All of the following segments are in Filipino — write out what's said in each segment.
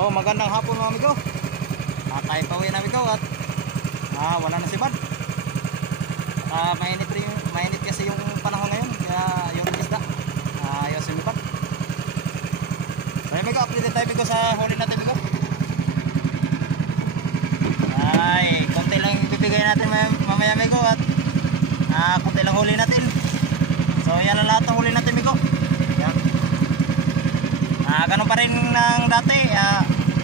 So magandang hapon mga amigo. Tayo pa uwi na amigo at wala na si Bad. Mainit kasi yung panahon ngayon, kaya yung isda ayaw si Bad. So amigo, update tayo amigo sa huli natin amigo. Ay, konti lang ibibigay natin mamaya amigo at konti lang huli natin. So yan ang lahat ng huli natin amigo. Yan. Ganun pa rin ng dati,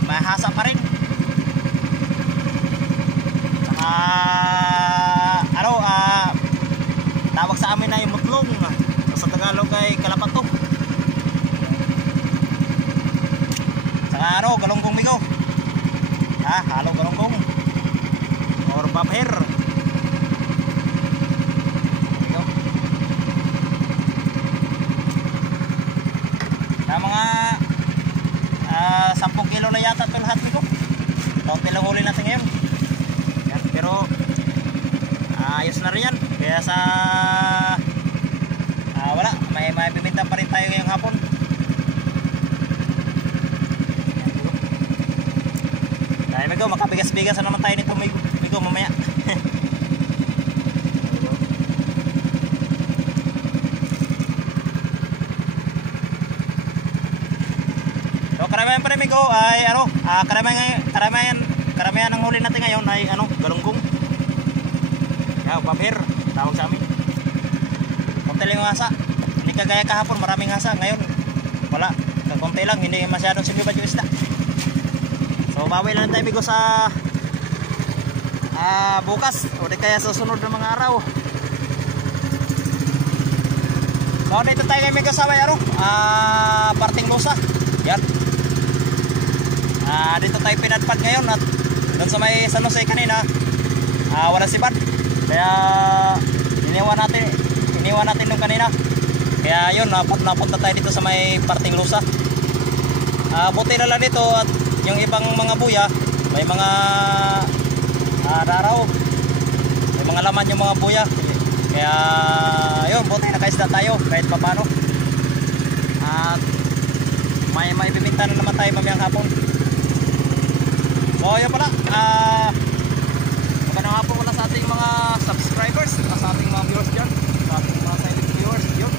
mahasa pa rin. Tawag sa amin na yung mutlong, sa Tagalog ay kalapato. Saka galunggong migo. Halo galunggong or babher. Mga 10 kilo na yata ito lahat ito. Total lang huli natin ngayon. Yan, pero ayos na rin yan. Kaya sa wala, may bibinta pa rin tayo ngayong hapon. Dahil migo, makabigas-bigas na naman tayo nito migo mamaya. Karamihan pa rin migo ay karamihan ang huli natin ngayon ay galunggong. Babher, tawag sa amin. Konti lang yung hasa. Hindi kagaya kahapon, maraming hasa. Ngayon, wala. Konti lang, hindi masyadong sumibad yung isda. So bawi lang tayo migo sa bukas o di kaya sa sunod ng mga araw. So dito tayo kay migo sa parting lusa. Yan. Dito tayo pinadpad ngayon at doon sa may San Jose kanina wala si Bad, kaya iniwan natin nung kanina, kaya yun napunta tayo dito sa may parting lusa. Buti na lang dito at yung ibang mga buya may mga daraw, may mga laman yung mga buya, kaya yun buti nakaisda tayo kahit papano at may bibinta na naman tayo mamayang hapon. So yun pala, magandang hapon pala sa ating mga subscribers, sa ating mga viewers dyan, sa ating mga silent viewers yun.